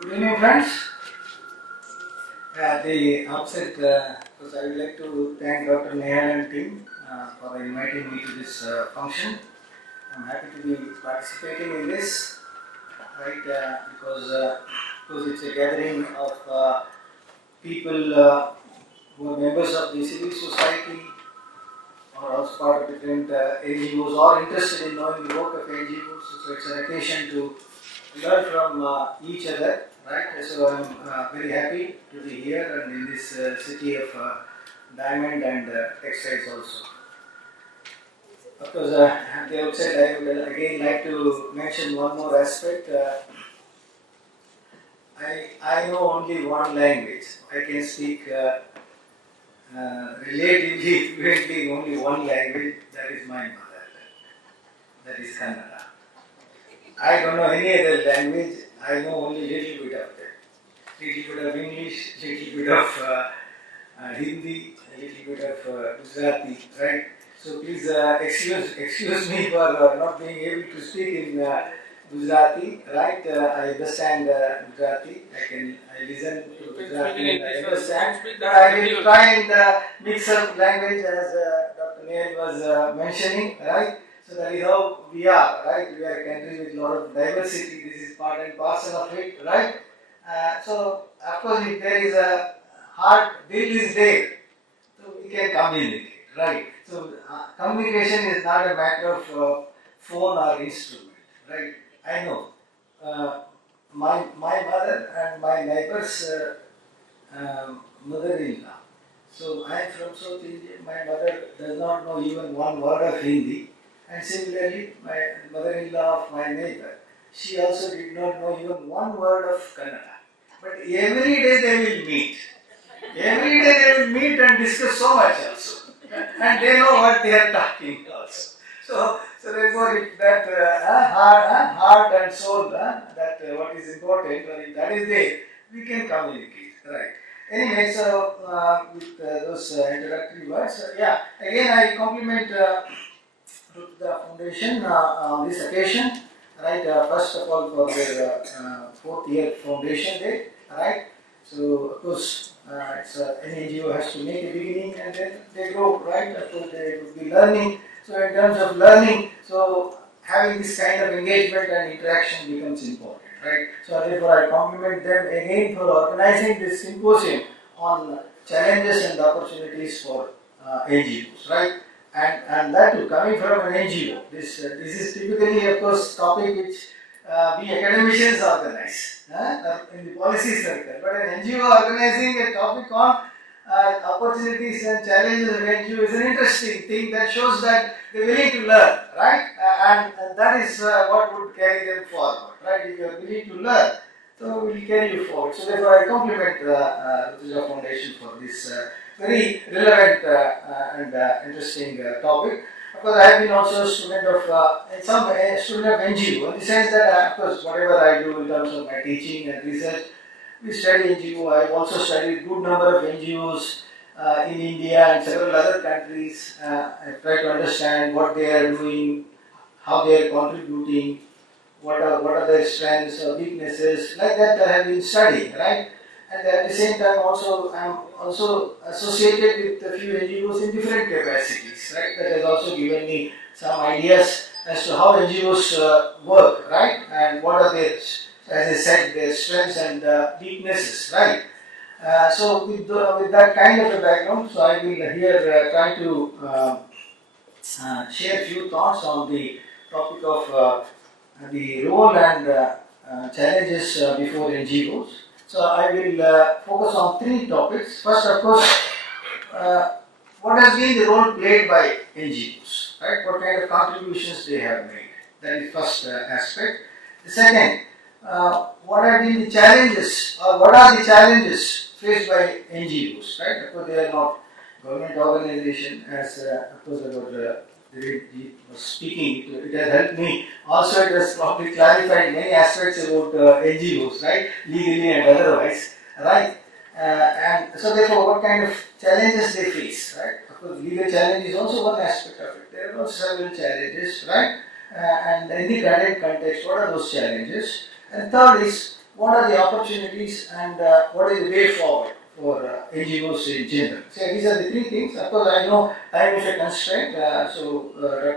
Good evening, friends. At the outset, first I would like to thank Dr. Nehal and team for inviting me to this function. I'm happy to be participating in this, right? Because it's a gathering of people who are members of the civil society or also part of different NGOs or interested in knowing the work of NGOs. So it's an occasion to learn from each other, right? So I'm very happy to be here and in this city of diamond and textiles also. Of course, at the outset, I would again like to mention one more aspect. I know only one language. I can speak relatively fluently in only one language. That is my mother tongue. That is Kannada. I don't know any other language. I know only little bit of that. Little bit of English, little bit of Hindi, a little bit of Gujarati, right? So please excuse me for not being able to speak in Gujarati, right? I understand Gujarati. I listen to Gujarati and I understand. But I will try and mix up language as Dr. Neil was mentioning, right? So that is how we are, right? We are a country with a lot of diversity. This is part and parcel of it, right? So of course, if there is a heart, will is there, so we can communicate, right? So communication is not a matter of phone or instrument, right? I know my mother and my neighbor's mother-in-law. So I am from South India. My mother does not know even one word of Hindi, and similarly, my mother-in-law of my neighbor, she also did not know even one word of Kannada. But every day they will meet. Every day they will meet and discuss so much also. And they know what they are talking also. So therefore, if that heart and soul, that what is important, if that is there, we can communicate, right? Anyway, so with those introductory words, again I compliment the foundation on this occasion, right? First of all, for their fourth year foundation day, right? So of course, it's an NGO has to make a beginning and then they grow, right? Of course, they will be learning. So in terms of learning, so having this kind of engagement and interaction becomes important, right? So therefore, I compliment them again for organizing this symposium on challenges and opportunities for NGOs, right? And that too coming from an NGO. This is typically, of course, topic which we academicians organize in the policy circle. But an NGO organizing a topic on opportunities and challenges of NGO is an interesting thing that shows that they're willing to learn, right? And that is what would carry them forward, right? If you are willing to learn, so we will carry you forward. So therefore, I compliment the Rutuja Foundation for this very relevant and interesting topic. Of course, I have been also a student of student of NGO in the sense that, of course, whatever I do in terms of my teaching and research, we study NGO. I have also studied good number of NGOs in India and several other countries. I try to understand what they are doing, how they are contributing, what are their strengths or weaknesses. Like that, I have been studying, right? And at the same time, also I am also associated with a few NGOs in different capacities, right? That has also given me some ideas as to how NGOs work, right? And what are their, as I said, their strengths and weaknesses, right? So with that kind of a background, so I will here try to share a few thoughts on the topic of the role and challenges before NGOs. So I will focus on three topics. First, of course, what has been the role played by NGOs, right? What kind of contributions they have made. That is first aspect. The second, what have been the challenges or what are the challenges faced by NGOs, right? Of course, they are not government organization as of course about he was speaking, it has helped me. Also, it has probably clarified many aspects about NGOs, right? Legally and otherwise, right? And so, therefore, what kind of challenges they face, right? Of course, legal challenge is also one aspect of it. There are also several challenges, right? And in the current context, what are those challenges? And third is, what are the opportunities and what is the way forward for NGOs in general. So these are the three things. Of course, I know time is a constraint, so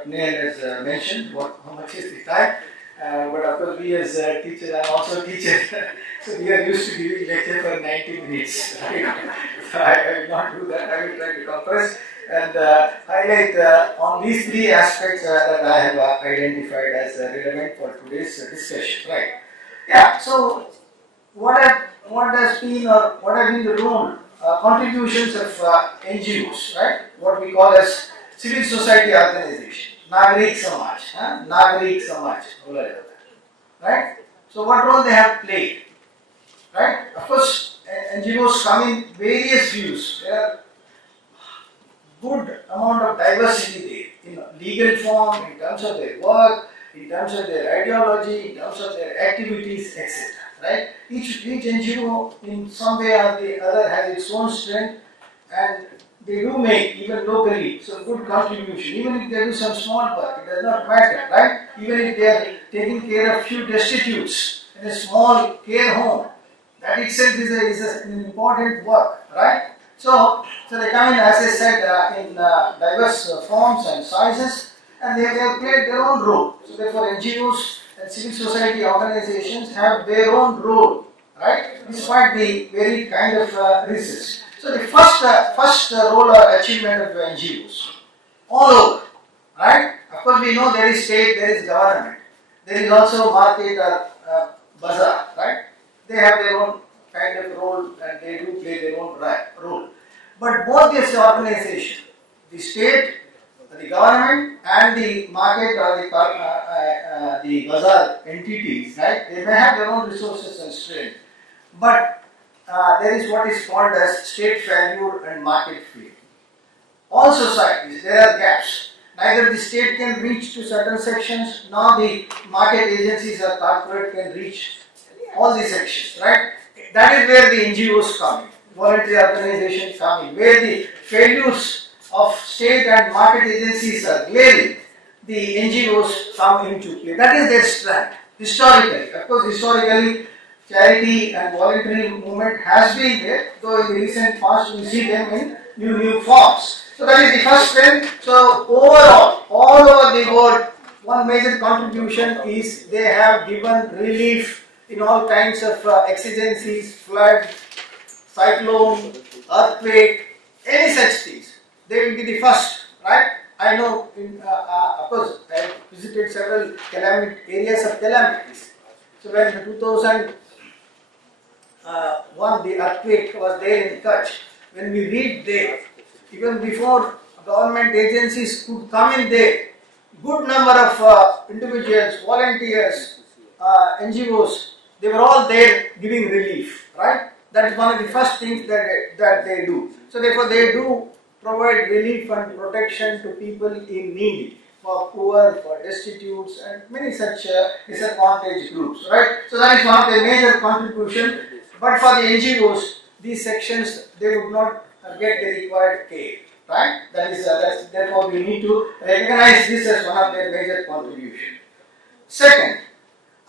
Neil has mentioned how much is the time. But of course, we as teachers, I am also a teacher, so we are used to giving lecture for 90 minutes. Right? So I will not do that. I will try to compress and highlight on these three aspects that I have identified as relevant for today's discussion. Right? Yeah. So what has been or what have been the role contributions of NGOs? Right? What we call as civil society organization. Nagarik Samaj, Nagarik Samaj, right? So what role they have played, right? Of course, NGOs come in various views. There are good amount of diversity there, in legal form, in terms of their work, in terms of their ideology, in terms of their activities, etc. Right? Each NGO in some way or the other has its own strength, and they do make, even locally, some good contribution. Even if they do some small work, it does not matter, right? Even if they are taking care of few destitutes in a small care home, that itself is an important work, right? So they come in, as I said, in diverse forms and sizes, and they have played their own role. So therefore, NGOs and civil society organizations have their own role, right? Despite the very kind of reasons. So the first role or achievement of NGOs, all over, right? Of course, we know there is state, there is government, there is also market or bazaar, right? They have their own kind of role and they do play their own role. But both these organizations, the state, the government, and the market or the bazaar entities, right? They may have their own resources and strength, but there is what is called as state failure and market failure. All societies, there are gaps. Neither the state can reach to certain sections, nor the market agencies or corporate can reach all the sections, right? That is where the NGOs come in, voluntary organizations come in, where the failures of state and market agencies are glaring, the NGOs come into play. That is their strength, historically. Of course, historically, charity and voluntary movement has been there, though in the recent past we see them in new forms. So that is the first strength. So overall, all over the world, one major contribution is they have given relief in all kinds of exigencies, flood, cyclone, earthquake, any such things. They will be the first, right? I know, of course, I have visited several areas of calamities. So when in 2001 the earthquake was there in Kutch, when we reached there, even before government agencies could come in there, good number of individuals, volunteers, NGOs, they were all there giving relief, right? That is one of the first things that they do. So therefore they do provide relief and protection to people in need, for poor, for destitutes, and many such disadvantaged groups, right? So that is one of the major contribution. But for the NGOs, these sections, they would not get the required care, right? Therefore we need to recognize this as one of their major contribution. Second,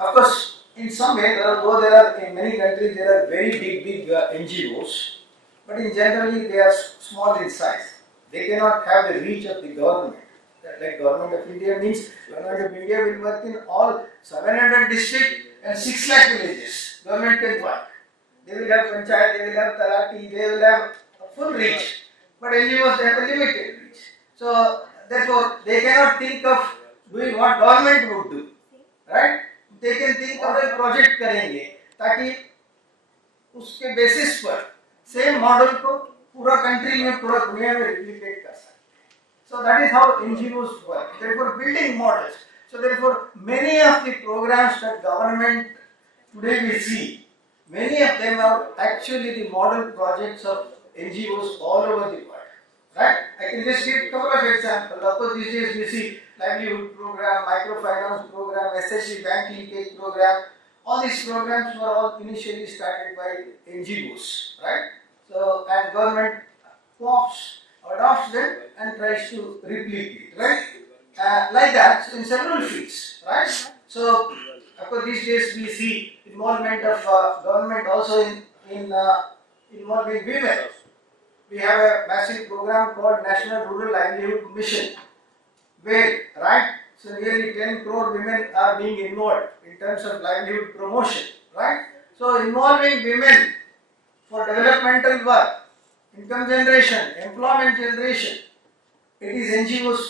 of course, in some way, though there are in many countries there are very big NGOs, but in generally they are small in size. They cannot have the reach of the government. Like Government of India means Government of India will work in all 700 districts and 6 lakh villages. Government can work. They will have panchayat, they will have talati, they will have a full reach. But NGOs they have a limited reach. So therefore they cannot think of doing what government would do, right? They can think of a project करेंगे ताकि उसके basis पर same model को पूरा country में पूरा दुनिया में रिप्लिकेट कर सके. So that is how NGOs work. Therefore building models. So therefore many of the programs that government today we see, many of them are actually the model projects of NGOs all over the world. Right? I can just give a couple of examples. Of course, these days we see livelihood program, microfinance program, SSC bank linkage program. All these programs were all initially started by NGOs, right? So, and government adopts them and tries to replicate, right? Like that in several fields, right? So, Of course, these days we see involvement of government also in involving women. We have a massive program called National Rural Livelihood Mission, where, right, so nearly 10 crore women are being involved in terms of livelihood promotion, right? So involving women for developmental work, income generation, employment generation, it is NGOs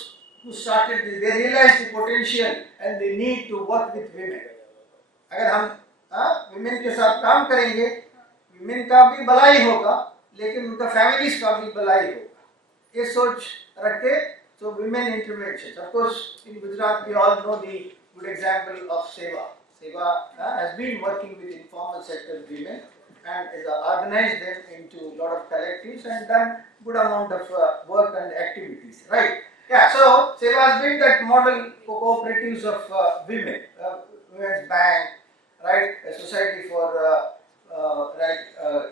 who started this. They realized the potential and the need to work with women. अगर हम women के साथ काम करेंगे, women का भी भलाई होगा, लेकिन उनका families का भी भलाई होगा. ये सोच रख के, so women interventions. Of course, in Gujarat we all know the good example of Seva. Seva has been working with informal sector women and has organized them into a lot of collectives and done good amount of work and activities, right? Yeah, so Seva has built that model for cooperatives of women, women's bank, right? A society for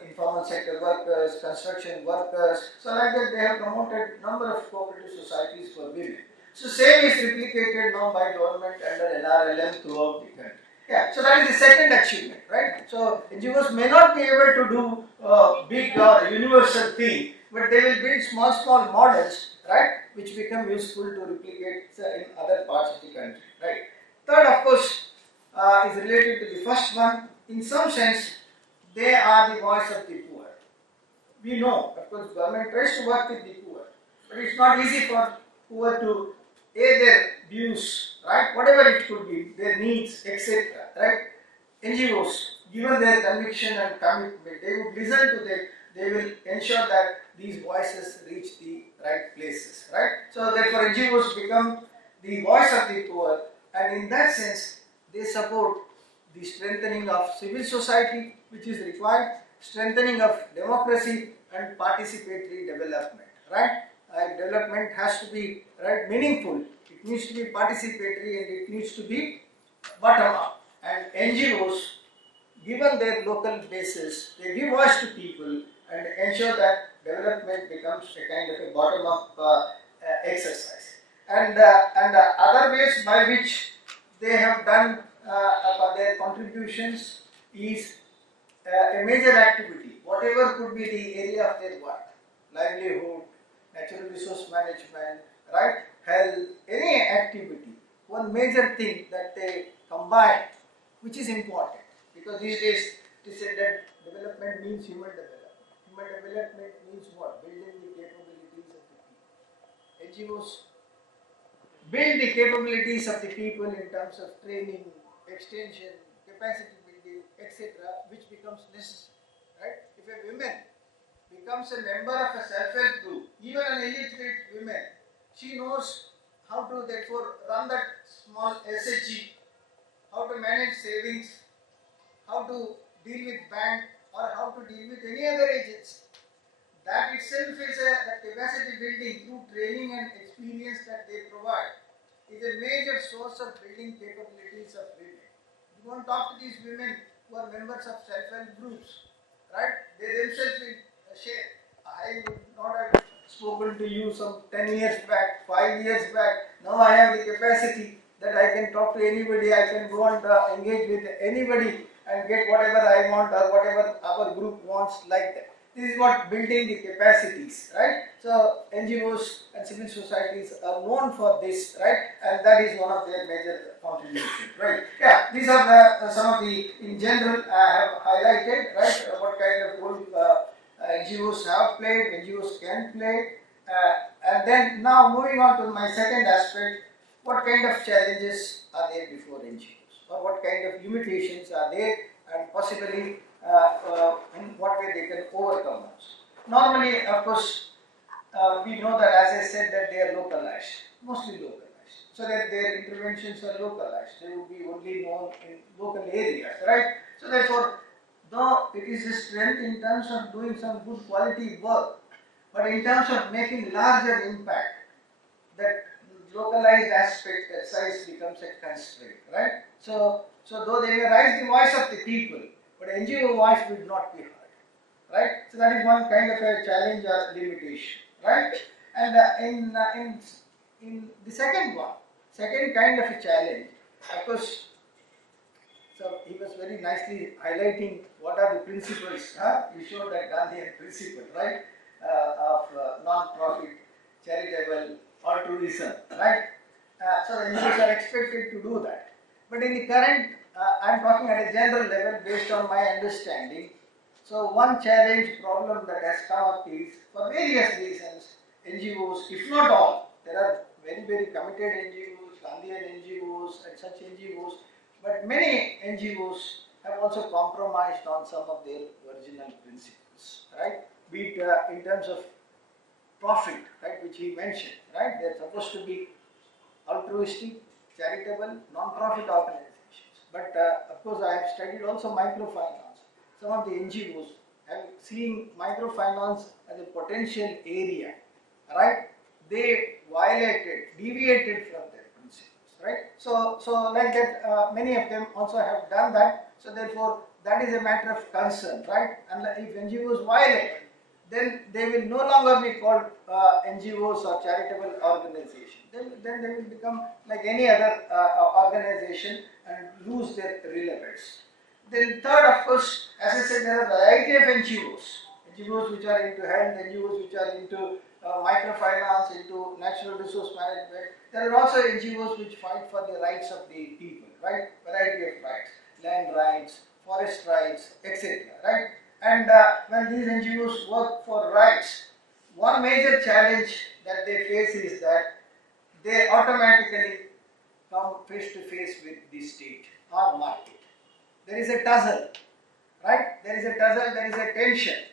informal sector workers, construction workers. So like that, they have promoted number of cooperative societies for women. So same is replicated now by government under NRLM throughout the country. Yeah, so that is the second achievement, right? So NGOs may not be able to do big or universal thing, but they will build small models, right, which become useful to replicate in other parts of the country, right? Third, of course, is related to the first one. In some sense, they are the voice of the poor. We know, of course, government tries to work with the poor, but it's not easy for poor to pay their dues, right? Whatever it could be, their needs, etc. Right? NGOs, given their conviction and commitment, they would listen to them. They will ensure that these voices reach the right places, right? So therefore, NGOs become the voice of the poor, and in that sense, they support the strengthening of civil society, which is required, strengthening of democracy and participatory development, right? Development has to be meaningful, it needs to be participatory, and it needs to be bottom up. And NGOs, given their local basis, they give voice to people and ensure that development becomes a kind of a bottom up exercise. And other ways by which they have done their contributions is a major activity, whatever could be the area of their work, livelihood, natural resource management, right, health, any activity. One major thing that they combine, which is important, because these days they say that development means human development. Human development means what? Building the capabilities of the people. NGOs build the capabilities of the people in terms of training, extension, capacity building, etc., which becomes necessary. Right? If a woman becomes a member of a self-help group, even an illiterate woman, she knows how to therefore run that small SHG, how to manage savings, how to deal with bank, or how to deal with any other agency. That itself is the capacity building through training and experience that they provide is a major source of building capabilities of women. You don't talk to these women who are members of self-help groups, right? They themselves will share. I would not have spoken to you some 10 years back, 5 years back. Now I have the capacity that I can talk to anybody, I can go and engage with anybody and get whatever I want or whatever our group wants, like that. This is what building the capacities, right? So NGOs and civil societies are known for this, right? And that is one of their major contributions, right? Yeah, these are some of the, in general, I have highlighted, right, what kind of role NGOs have played, NGOs can play. And then now moving on to my second aspect, what kind of challenges are there before NGOs? Or what kind of limitations are there, and possibly in what way they can overcome those. Normally, of course, we know that, as I said, that they are localized, mostly localized. So that their interventions are localized. They would be only known in local areas, right? So therefore, though it is a strength in terms of doing some good quality work, but in terms of making larger impact, that localized aspect, that size becomes a constraint, right? So though they may raise the voice of the people, but NGO voice will not be heard, right? So that is one kind of a challenge or limitation, right? And in the second kind of a challenge, of course, So he was very nicely highlighting what are the principles. He showed that Gandhian principle, right, of non-profit, charitable altruism, right. So the NGOs are expected to do that. But in the current, I am talking at a general level based on my understanding. So one challenge problem that has come up is, for various reasons, NGOs, if not all, there are very, very committed NGOs, Gandhian NGOs and such NGOs, but many NGOs have also compromised on some of their original principles, right? Be it in terms of profit, right, which he mentioned, right? They are supposed to be altruistic, charitable, non-profit organizations. But of course, I have studied also microfinance. Some of the NGOs have seen microfinance as a potential area, right? They deviated from their principles, right? So like that, many of them also have done that. So therefore, that is a matter of concern, right? And if NGOs violate, then they will no longer be called NGOs or charitable organizations. Then they will become like any other organization and lose their relevance. Then third, of course, as I said, there are a variety of NGOs which are into health, NGOs which are into microfinance, into natural resource management. There are also NGOs which fight for the rights of the people, right? Variety of rights, land rights, forest rights, etc. Right? And when these NGOs work for rights, one major challenge that they face is that they automatically come face to face with the state or market. There is a tussle, right? There is a tussle, there is a tension.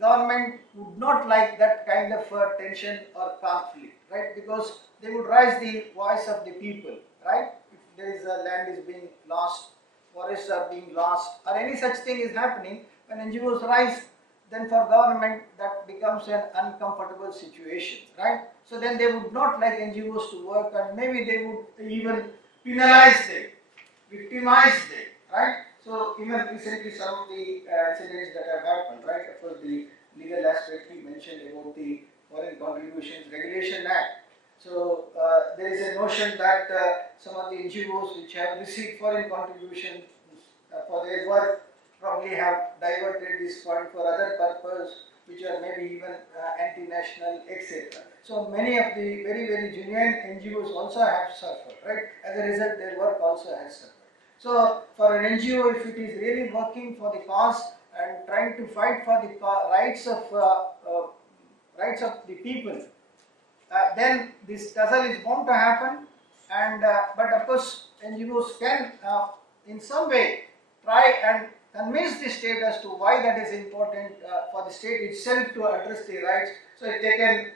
Government would not like that kind of tension or conflict, right? Because they would raise the voice of the people, right? If there is a land is being lost, forests are being lost, or any such thing is happening, when NGOs rise, then for government that becomes an uncomfortable situation, right? So then they would not like NGOs to work, and maybe they would even penalize them, victimize them, right? So even recently some of the incidents that have happened, right? Of course, the legal aspect he mentioned about the Foreign Contributions Regulation Act. So there is a notion that some of the NGOs which have received foreign contributions for their work probably have diverted this fund for other purpose, which are maybe even anti-national, etc. So many of the very, very genuine NGOs also have suffered, right? As a result, their work also has suffered. So for an NGO, if it is really working for the cause and trying to fight for the rights of the people, then this tussle is bound to happen. And but of course, NGOs can in some way try and convince the state as to why that is important for the state itself to address the rights. So if they can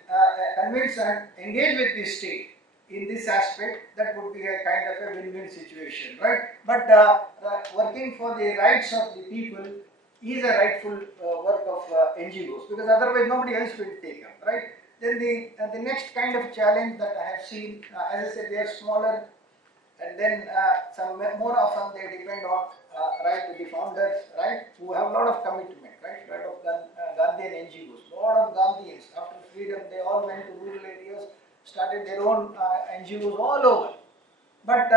convince and engage with the state in this aspect, that would be a kind of a win-win situation, right? But working for the rights of the people is a rightful work of NGOs, because otherwise nobody else will take up, right? Then the next kind of challenge that I have seen, as I said, they are smaller, and then some more often they depend on the founders, right, who have a lot of commitment, right, a lot of Gandhian NGOs, a lot of Gandhians after freedom they all went to rural areas, started their own NGOs all over. But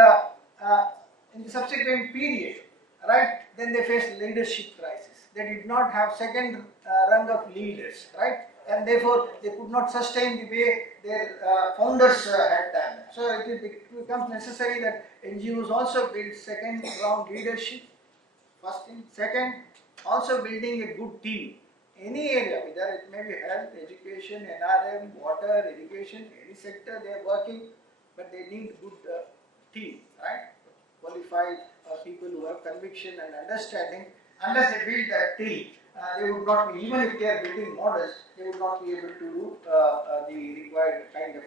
in the subsequent period, right, then they faced leadership crisis. They did not have second rung of leaders, right, and therefore they could not sustain the way their founders had done. So it becomes necessary that NGOs also build second round leadership. First thing. Second, also building a good team. Any area, whether it may be health, education, NRM, water, irrigation, any sector they are working, but they need good team, right? Qualified people who have conviction and understanding. Unless they build that team, they would not be, even if they are building models, they would not be able to do the required kind of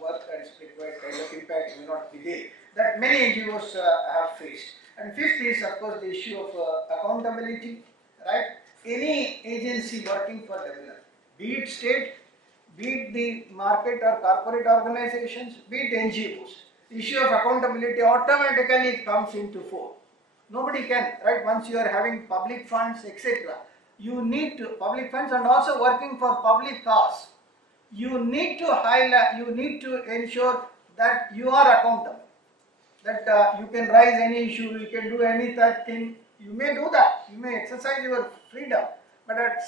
work and required kind of impact may not be there. That many NGOs have faced. And fifth is, of course, the issue of accountability, right? Any agency working for development, be it state, be it the market or corporate organizations, be it NGOs, the issue of accountability automatically comes into fore. Nobody can, right? Once you are having public funds, etc., you need to, public funds and also working for public cause, you need to highlight, you need to ensure that you are accountable. that you can raise any issue, you can do any that thing, you may do that, you may exercise your freedom, but at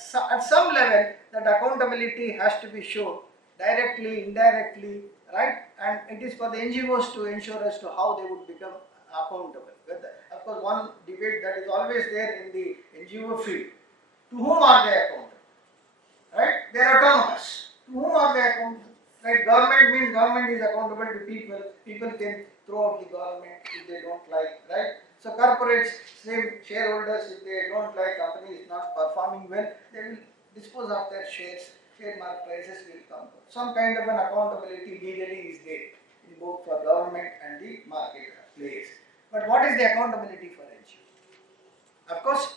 some level that accountability has to be shown directly, indirectly, right? And it is for the NGOs to ensure as to how they would become accountable. Of course, one debate that is always there in the NGO field, to whom are they accountable? Right? They are autonomous. To whom are they accountable? Right? Government means government is accountable to people. People can throw out the government if they don't like. Right? So corporates, same shareholders, if they don't like company is not performing well, they will dispose of their shares. Share market prices will come down. Some kind of an accountability legally is there in both for government and the market players. But what is the accountability for NGO? Of course,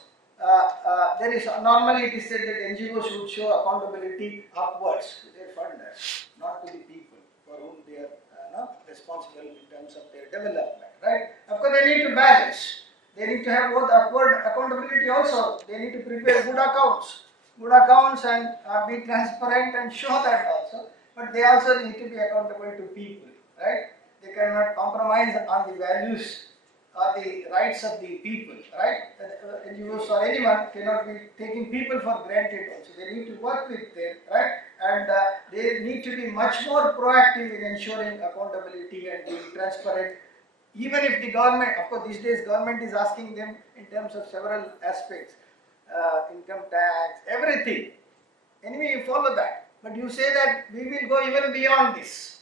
there is normally it is said that NGOs should show accountability upwards to their funders, not to the people for whom they are not responsible in terms of their development. Right? Of course, they need to balance. They need to have both upward accountability also. They need to prepare good accounts and be transparent and show that also. But they also need to be accountable to people. Right? They cannot compromise on the values or the rights of the people, right? NGOs or anyone cannot be taking people for granted also. They need to work with them, right? And they need to be much more proactive in ensuring accountability and being transparent. Even if the government, of course, these days government is asking them in terms of several aspects, income tax, everything. Anyway, you follow that. But you say that we will go even beyond this.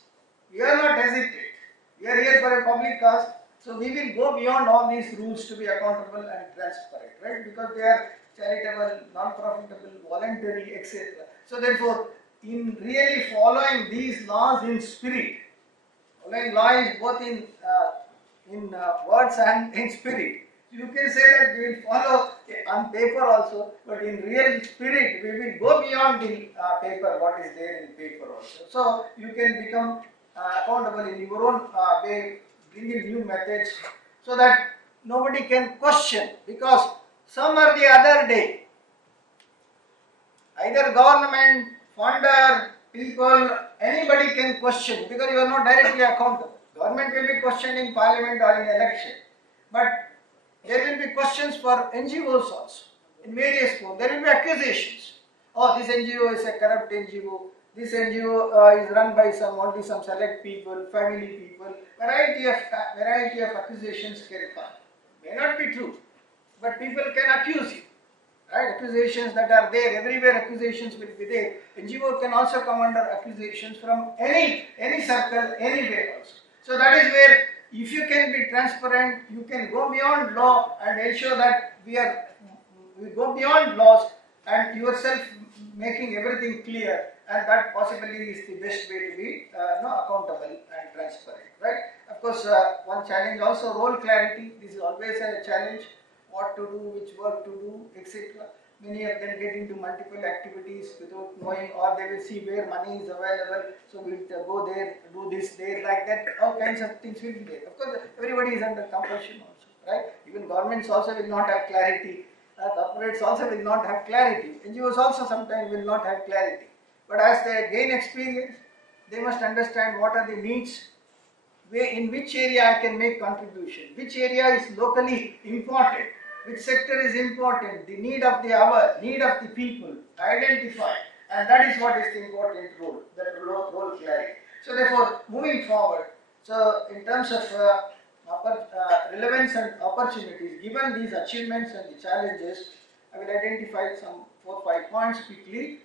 We are not hesitate. We are here for a public cause. So we will go beyond all these rules to be accountable and transparent, right? Because they are charitable, non-profitable, voluntary, etc. So therefore, in really following these laws in spirit, following laws both in words and in spirit, you can say that we will follow on paper also, but in real spirit, we will go beyond the paper, what is there in paper also. So you can become accountable in your own way, bring in new methods so that nobody can question, because some or the other day either government, funder, people, anybody can question because you are not directly accountable. Government will be questioned in parliament or in election, but there will be questions for NGOs also in various forms. There will be accusations. Oh, this NGO is a corrupt NGO. This NGO is run by only some select people, family people. Variety of accusations can come. May not be true, but people can accuse you. Right? Accusations that are there everywhere. Accusations will be there. NGO can also come under accusations from any circle, anywhere also. So that is where, if you can be transparent, you can go beyond law and ensure that we go beyond laws and yourself making everything clear, and that possibly is the best way to be accountable and transparent, right? Of course, one challenge also, role clarity. This is always a challenge, what to do, which work to do, etc. Many of them get into multiple activities without knowing, or they will see where money is available, so we'll go there, do this, there, like that. All kinds of things will be there. Of course, everybody is under compulsion also, right? Even governments also will not have clarity. Corporates also will not have clarity. NGOs also sometimes will not have clarity. But as they gain experience, they must understand what are the needs, in which area I can make contribution, which area is locally important, which sector is important, the need of the hour, need of the people, identify, and that is what is the important role, that role clarity. So therefore, moving forward, so in terms of relevance and opportunities, given these achievements and the challenges, I will identify some 4-5 points quickly.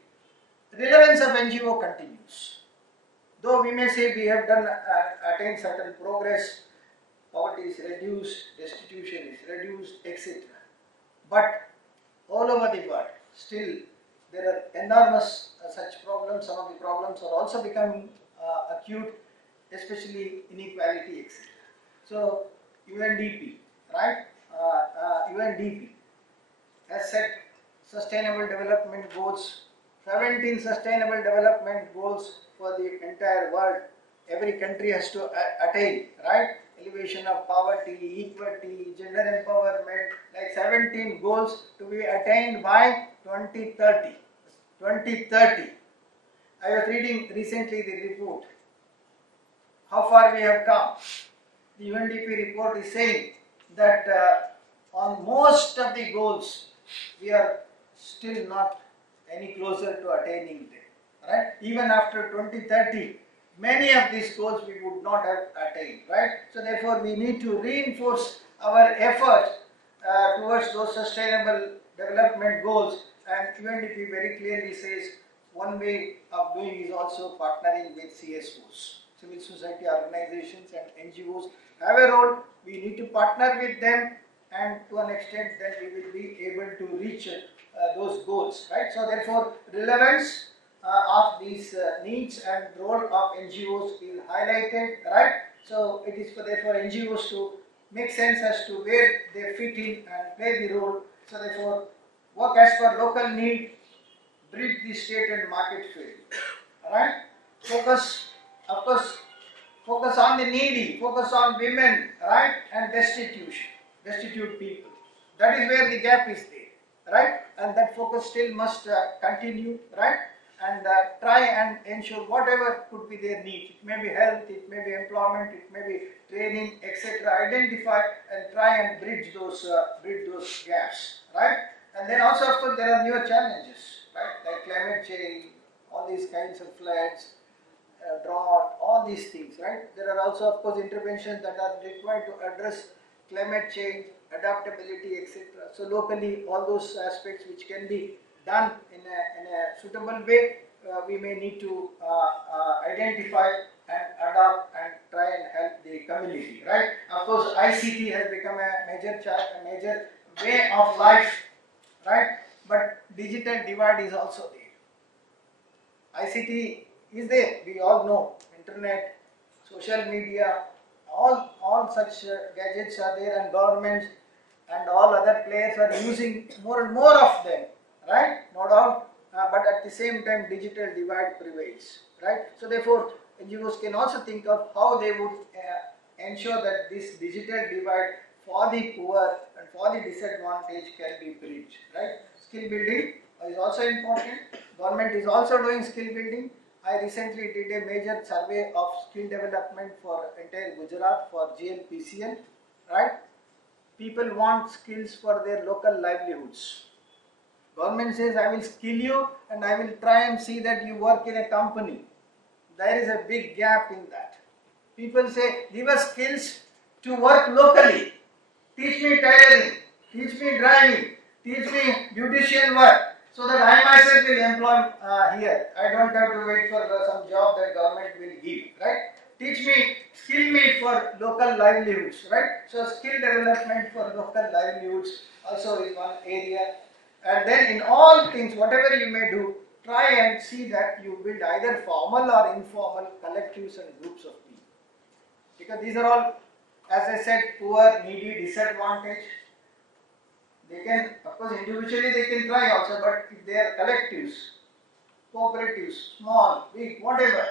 Relevance of NGO continues. Though we may say we have attained certain progress, poverty is reduced, destitution is reduced, etc. But all over the world, still there are enormous such problems. Some of the problems are also becoming acute, especially inequality, etc. So UNDP, right? UNDP has set sustainable development goals, 17 sustainable development goals for the entire world. Every country has to attain, right? Elevation of poverty, equality, gender empowerment, like 17 goals to be attained by 2030. 2030. I was reading recently the report. How far we have come. the UNDP report is saying that on most of the goals, we are still not any closer to attaining them. Right? Even after 2030, many of these goals we would not have attained. Right? So therefore, we need to reinforce our efforts towards those sustainable development goals. And UNDP very clearly says one way of doing is also partnering with CSOs, civil society organizations and NGOs have a role. We need to partner with them, and to an extent that we will be able to reach those goals, right? So therefore, relevance of these needs and role of NGOs is highlighted, right? So it is for therefore NGOs to make sense as to where they fit in and play the role. So therefore, work as per local need, bridge the state and market field. Alright? Focus, of course, focus on the needy, focus on women, right? And destitute people. That is where the gap is there, right? And that focus still must continue, right? And try and ensure whatever could be their needs. It may be health, it may be employment, it may be training, etc. Identify and try and bridge those gaps, right? And then also, of course, there are newer challenges, right? Like climate change, all these kinds of floods, drought, all these things, right? There are also, of course, interventions that are required to address climate change, adaptability, etc. So locally, all those aspects which can be done in a suitable way, we may need to identify and adopt and try and help the community, right? Of course, ICT has become a major way of life, right? But digital divide is also there. ICT is there, we all know, internet, social media, all such gadgets are there, and governments and all other players are using more and more of them, right? No doubt, but at the same time digital divide prevails, right? So therefore, NGOs can also think of how they would ensure that this digital divide for the poor and for the disadvantaged can be bridged, right? Skill building is also important. Government is also doing skill building. I recently did a major survey of skill development for entire Gujarat for GLPCL, right? People want skills for their local livelihoods. Government says, I will skill you and I will try and see that you work in a company. There is a big gap in that. People say, give us skills to work locally. Teach me tailoring, teach me driving, teach me beautician work, so that I myself will employ here. I don't have to wait for some job that government will give, right? Teach me, skill me for local livelihoods, right? So skill development for local livelihoods also is one area. And then in all things, whatever you may do, try and see that you build either formal or informal collectives and groups of people. Because these are all, as I said, poor, needy, disadvantaged. They can, of course, individually they can try also, but if they are collectives, cooperatives, small, big, whatever,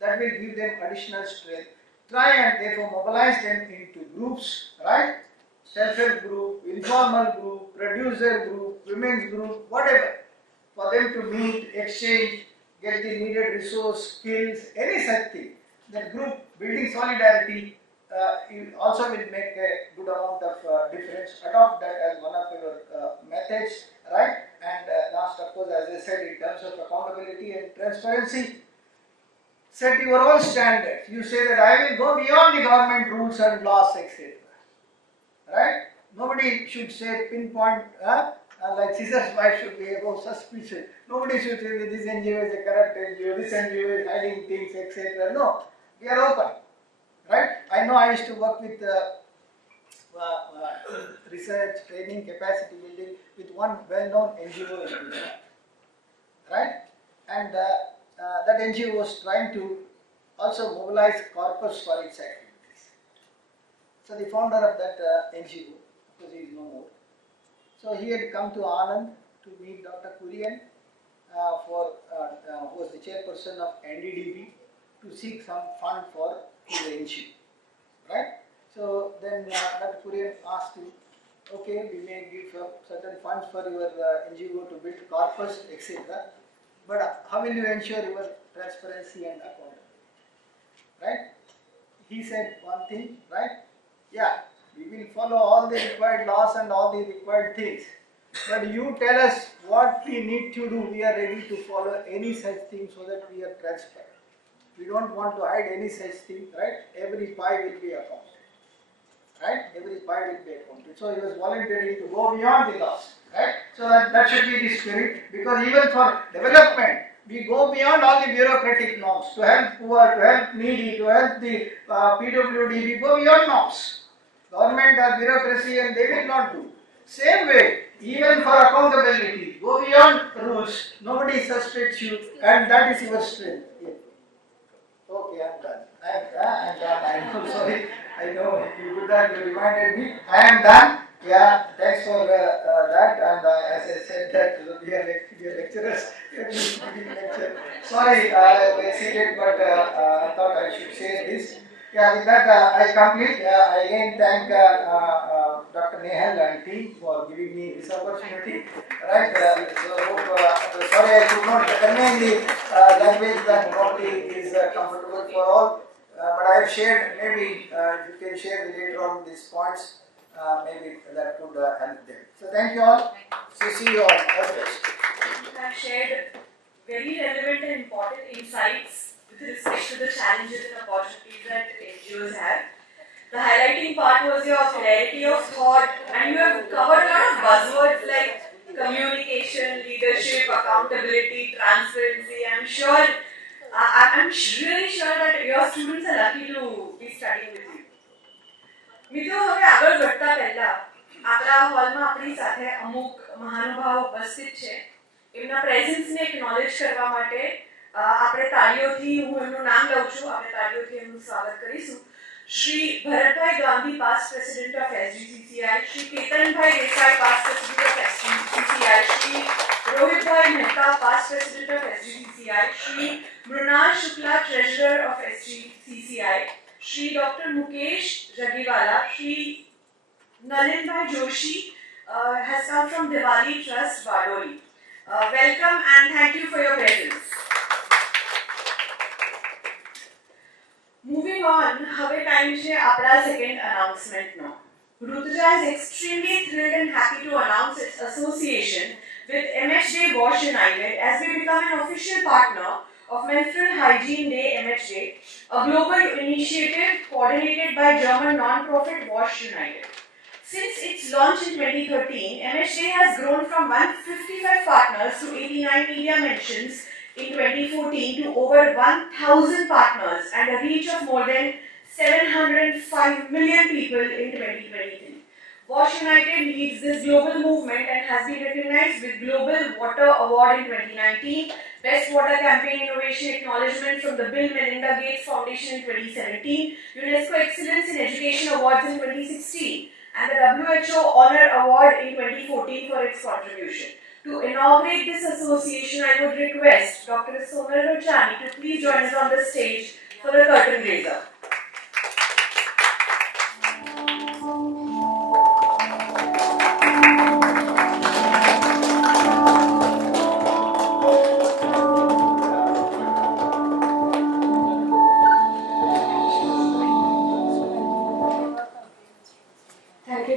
that will give them additional strength. Try and therefore mobilize them into groups, right? Self-help group, informal group, producer group, women's group, whatever, for them to meet, exchange, get the needed resource, skills, any such thing. That group building solidarity also will make a good amount of difference. Adopt that as one of your methods, right? And last, of course, as I said, in terms of accountability and transparency, set your own standards. You say that I will go beyond the government rules and laws, etc. Right? Nobody should say pinpoint, like Caesar's wife should be above suspicion. Nobody should say that this NGO is a corrupt NGO, this NGO is hiding things, etc. No, we are open. Right? I know I used to work with research, training, capacity building with one well-known NGO in Gujarat. Right? And that NGO was trying to also mobilize corpus for its activities. So the founder of that NGO, because he is no more, so he had come to Anand to meet Dr. Kurian, who was the chairperson of NDDB, to seek some fund for the NGO. Right? So then Dr. Kurian asked him, okay, we may give certain funds for your NGO to build corpus, etc. But how will you ensure your transparency and accountability? Right? he said one thing, right? Yeah, we will follow all the required laws and all the required things. But you tell us what we need to do. We are ready to follow any such thing so that we are transparent. We don't want to hide any such thing, right? Every pie will be accounted, right? Every pie will be accounted. So he was volunteering to go beyond the laws, right? So that should be the spirit, because even for development, we go beyond all the bureaucratic norms to help poor, to help needy, to help the PWD. We go beyond norms. Government or bureaucracy, and they will not do. Same way, even for accountability, go beyond rules. Nobody suspects you, and that is your strength. Okay, I'm done. I'm done. I'm so sorry. I know you did that. You reminded me. I am done. Yeah, thanks for that. And as I said that we are lecturers. We are giving lecture. Sorry, I exceeded, but I thought I should share this. Yeah, with that I complete. I again thank Dr. Nehal and team for giving me this opportunity. Right, so hope, sorry I could not convey in the language that probably is comfortable for all. But I have shared, maybe if you can share later on these points, maybe that could help them. So thank you all. So see you all. All the best. You have shared very relevant and important insights with respect to the challenges and opportunities that NGOs have. The highlighting part was your clarity of thought, and you have covered a lot of buzzwords like communication, leadership, accountability, transparency. I'm sure, I'm really sure that your students are lucky to be studying with you. મિત્રો હવે આગળ વધતા પહેલા આપણા હોલમાં આપણી સાથે અમુક મહાનુભાવો ઉપસ્થિત છે. એમના પ્રેઝન્સને એકનોલેજ કરવા માટે આપણે તાળીઓથી, હું એમનું નામ લઉં છું, આપણે તાળીઓથી એમનું સ્વાગત કરીશું. Shri Bharatbhai Gandhi, past president of SGCCI, Shri Ketanbhai Desai, past president of SGCCI, Shri Rohitbhai Mehta, past president of SGCCI, Shri Mrinal Shukla, treasurer of SGCCI, Shri Dr. Mukesh Jaggiwala, Shri Nalinbhai Joshi has come from Diwali Trust, Badoli. Welcome and thank you for your presence. Moving on, હવે time છે આપણા second announcement નો. Rutuja is extremely thrilled and happy to announce its association with MHJ Wash United as we become an official partner of Menstrual Hygiene Day MHJ, a global initiative coordinated by German non-profit Wash United. Since its launch in 2013, MHJ has grown from 155 partners to 89 media mentions in 2014 to over 1,000 partners and a reach of more than 705 million people in 2023. Wash United leads this global movement and has been recognized with Global Water Award in 2019, Best Water Campaign Innovation Acknowledgement from the Bill Melinda Gates Foundation in 2017, UNESCO Excellence in Education Awards in 2016, and the WHO Honor Award in 2014 for its contribution. To inaugurate this association, I would request Dr. Sonal Rochani to please join us on the stage for the curtain raiser.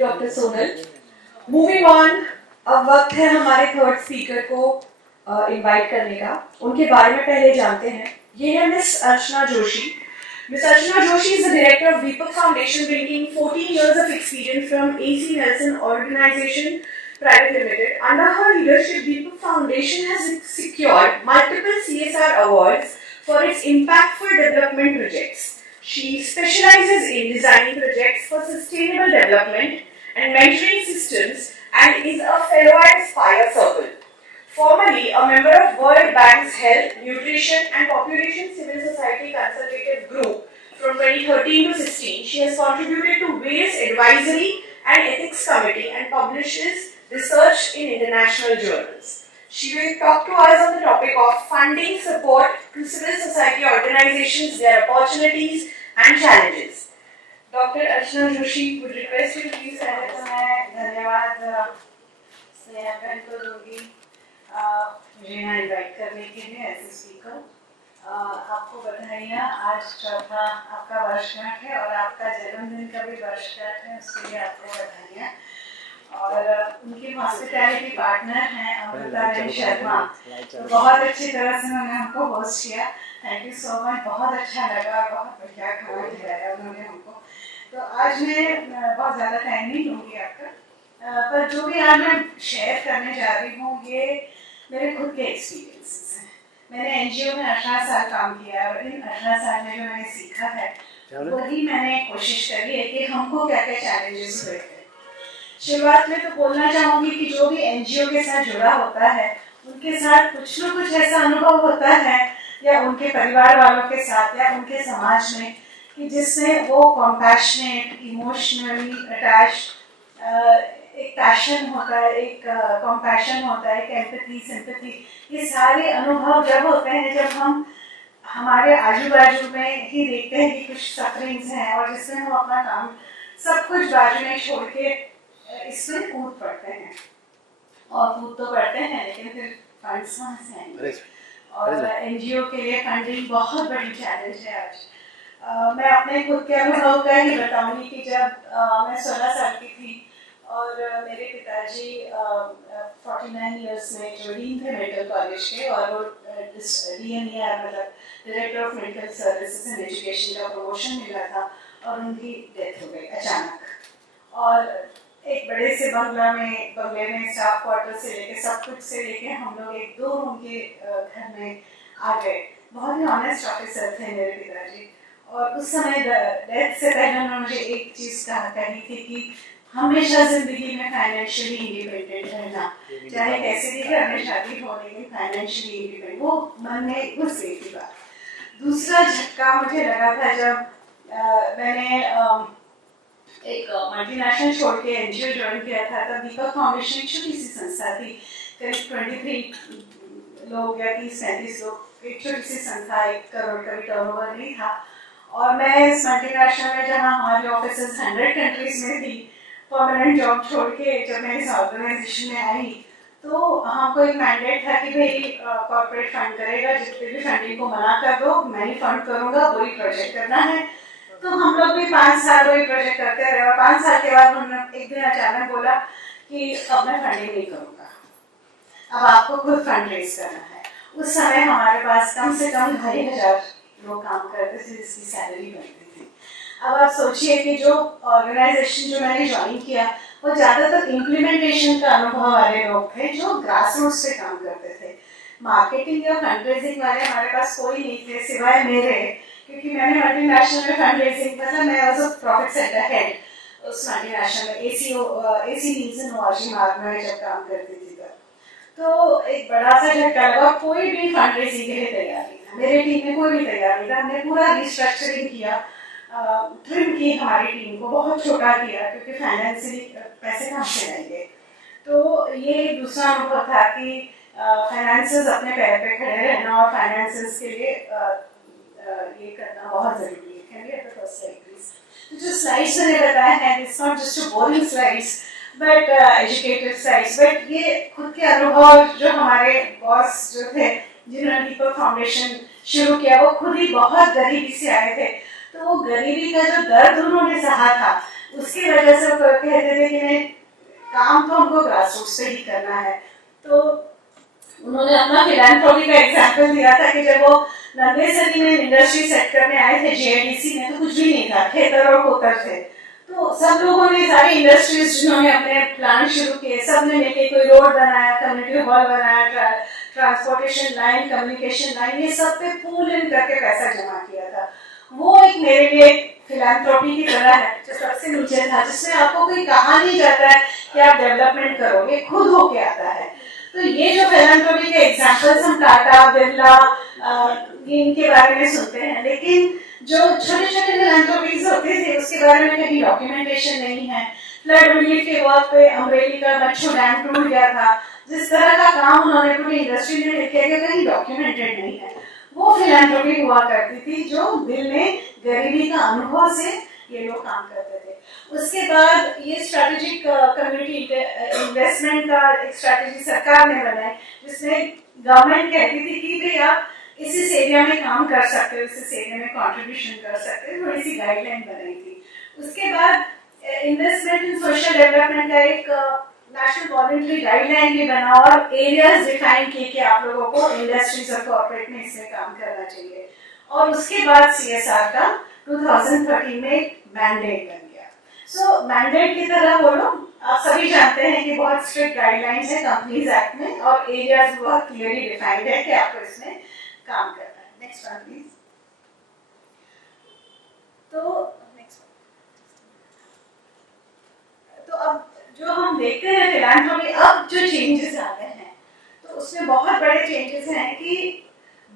Doctor Sonal. Moving on, अब वक्त है हमारे third speaker को invite करने का. उनके बारे में पहले जानते हैं. ये है miss Archana Joshi. Miss Archana Joshi is the director of Deepak Foundation, bringing 14 years of experience from AC Nelson Organization Private Limited. Under her leadership, Deepak Foundation has secured multiple CSR awards for its impactful development projects. She specializes in designing projects for sustainable development and mentoring systems and is a fellow at Aspire Circle. Formerly a member of World Bank's Health, Nutrition and Population Civil Society Consultative Group from 2013 to 16, she has contributed to various advisory and ethics committee and publishes research in international journals. She will talk to us on the topic of funding support to civil society organizations, their opportunities and challenges. Dr. Archana Joshi, would request you to please stand up. धन्यवाद स्नेहा बहन को दूंगी मुझे यहाँ invite करने के लिए as a speaker. आपको बधाइयाँ। आज चौथा आपका वर्षगांठ है और आपका जन्मदिन का भी वर्षगांठ है, उसके लिए आपको बधाइयाँ। और उनकी हॉस्पिटैलिटी पार्टनर हैं अमृता शर्मा, तो बहुत अच्छी तरह से उन्होंने हमको होस्ट किया। थैंक यू सो मच, बहुत अच्छा लगा, बहुत बढ़िया खाना खिलाया उन्होंने हमको। तो आज मैं बहुत ज़्यादा टाइम नहीं लूँगी आपका, पर जो भी आज मैं शेयर करने जा रही हूँ ये मेरे खुद के एक्सपीरियंसेस हैं। मैंने एनजीओ में 18 साल काम किया है और इन 18 साल में जो मैंने सीखा है वही मैंने कोशिश करी है कि हमको क्या क्या चैलेंजेस हुए थे। शुरुआत में तो बोलना चाहूँगी कि जो भी एनजीओ के साथ जुड़ा होता है उनके साथ कुछ न कुछ ऐसा अनुभव होता है या उनके परिवार वालों के साथ या उनके समाज में कि जिसमें वो कॉम्पैशनेट, इमोशनली अटैच्ड, एक पैशन होता है, एक कॉम्पैशन होता है, एक एम्पैथी, सिंपैथी, ये सारे अनुभव जब होते हैं जब हम हमारे आजू बाजू में ही देखते हैं कि कुछ सफरिंग्स हैं और जिसमें हम अपना काम सब कुछ बाजू में छोड़ के इसमें कूद पड़ते हैं। और कूद तो पड़ते हैं लेकिन फिर फंड्स कहाँ से आएंगे, और एनजीओ के लिए फंडिंग बहुत बड़ी चैलेंज है आज। मैं अपने खुद के अनुभव का ही बताऊंगी कि जब मैं 16 साल की थी और मेरे पिताजी 49 इयर्स में जो डीन थे मेडिकल कॉलेज के, और वो DMER मतलब director of medical services and education का प्रमोशन मिला था और उनकी डेथ हो गई अचानक। और एक बड़े से बंगले में स्टाफ क्वार्टर से लेके सब कुछ से लेके हम लोग एक दो रूम के घर में आ गए। बहुत ही ऑनेस्ट ऑफिसर थे मेरे पिताजी, और उस समय डेथ से पहले उन्होंने मुझे एक चीज़ कही थी कि हमेशा जिंदगी में फाइनेंशियली इंडिपेंडेंट रहना, चाहे कैसे भी घर में शादी हो लेकिन फाइनेंशियली इंडिपेंडेंट, वो मन में घुस गई थी बात। दूसरा झटका मुझे लगा था जब मैंने एक मल्टीनेशनल छोड़ के एनजीओ ज्वाइन किया था। तब दीपक फाउंडेशन एक छोटी सी संस्था थी, करीब 23 लोग या 30-35 लोग, एक छोटी सी संस्था, 1 करोड़ का भी टर्नओवर नहीं था। और मैं इस मल्टीनेशनल में जहाँ हमारी ऑफिसेज 100 कंट्रीज में थी, परमानेंट जॉब छोड़ के जब मैं इस ऑर्गेनाइजेशन में आई तो हमको एक मैंडेट था कि भाई कॉर्पोरेट फंड करेगा, जितने भी फंडिंग को मना कर दो, मैं ही फंड करूँगा, वही प्रोजेक्ट करना है। तो हम लोग भी 5 साल वही प्रोजेक्ट करते रहे और 5 साल के बाद उन्होंने एक दिन अचानक बोला कि अब मैं फंडिंग नहीं करूँगा, अब आपको खुद फंड रेज करना है। उस समय हमारे पास कम से कम 2,500 लोग काम करते थे जिसकी सैलरी बनती थी। अब आप सोचिए कि जो ऑर्गेनाइजेशन जो मैंने ज्वाइन किया वो ज़्यादातर इम्प्लीमेंटेशन का अनुभव वाले लोग थे जो ग्रास रूट्स पे काम करते थे। मार्केटिंग या फंड रेजिंग वाले हमारे पास कोई नहीं थे सिवाय मेरे, क्योंकि मैंने मल्टीनेशनल में फंड रेजिंग मतलब मैं was a profit centre head उस मल्टीनेशनल में AC नील्सन ORG मार्ग में जब काम करती थी तब। तो एक बड़ा सा झटका लगा, कोई भी फंड रेजिंग के लिए तैयार नहीं था, मेरे टीम में कोई भी तैयार नहीं था। हमने पूरा रिस्ट्रक्चरिंग किया, ट्रिम की हमारी टीम को, बहुत छोटा किया क्योंकि फाइनेंशियली पैसे कहाँ से आएंगे। तो ये दूसरा अनुभव था कि फाइनेंसेस अपने पैर पे खड़े रहना और फाइनेंसेस के लिए ये करना बहुत जरूरी है। Can we have the first slide, please? तो जो स्लाइड्स मैंने बताया है, it's not just a boring slides, but educative slides, but ये खुद के अनुभव जो हमारे बॉस जो थे जिन्होंने दीपक फाउंडेशन शुरू किया, वो खुद ही बहुत गरीबी से आए थे। तो वो गरीबी का जो दर्द उन्होंने सहा था उसकी वजह से वो कहते थे कि नहीं, काम तो हमको ग्रास रूट्स से ही करना है। तो उन्होंने अपना फिलैंथ्रोपी का एग्जाम्पल दिया था कि जब वो 90 सदी में इंडस्ट्री सेट करने आए थे JIDC में तो कुछ भी नहीं था, खेतर और कोतर थे। तो सब लोगों ने, सारी इंडस्ट्रीज जिन्होंने अपने प्लान शुरू किए, सब ने मिलकर कोई रोड बनाया, कम्युनिटी हॉल बनाया, ट्रांसपोर्टेशन लाइन, कम्युनिकेशन लाइन, ये सब पे पूल इन करके पैसा जमा किया था। वो एक मेरे लिए फिलैंथ्रोपी की तरह है जो सबसे नीचे था, जिसमें आपको कोई कहा नहीं जाता है कि आप डेवलपमेंट करोगे, खुद होके आता है। तो ये जो फिलैंथ्रोपी के एग्जांपल्स हम टाटा, बिरला, इनके बारे में सुनते हैं, लेकिन जो छोटे छोटे फिलैंथ्रोपीज होते थे उसके बारे में कहीं डॉक्यूमेंटेशन नहीं है। फ्लड रिलीफ के वक्त पे अमरेली का मच्छू डैम टूट गया था, जिस तरह का काम उन्होंने पूरी इंडस्ट्री में किया गया कहीं डॉक्यूमेंटेड नहीं है। वो फिलैंथ्रोपी हुआ करती थी जो दिल में गरीबी का अनुभव से ये लोग काम करते थे। उसके बाद ये स्ट्रैटेजिक कम्युनिटी इन्वेस्टमेंट का एक स्ट्रैटेजी सरकार ने बनाई, जिसमें गवर्नमेंट कहती थी कि भाई आप इस एरिया में काम कर सकते हो, इस एरिया में कंट्रीब्यूशन कर सकते हो, थोड़ी सी गाइडलाइन बनाई थी। उसके बाद इन्वेस्टमेंट इन सोशल डेवलपमेंट का एक नेशनल वॉलंटरी गाइडलाइन भी बना और एरियाज डिफाइन किए कि आप लोगों को इंडस्ट्रीज और कॉर्पोरेट में इसमें काम करना चाहिए। और उसके बाद सीएसआर का 2013 में मैंडेट बन गया। सो मैंडेट की तरह बोलो, आप सभी जानते हैं कि बहुत स्ट्रिक्ट गाइडलाइंस है कंपनीज एक्ट में और एरियाज बहुत क्लियरली डिफाइंड है कि आपको इसमें काम करना है। Next one please. तो अब जो हम देखते हैं फिलैंथ्रोपी, अब जो चेंजेस आ रहे हैं तो उसमें बहुत बड़े चेंजेस हैं कि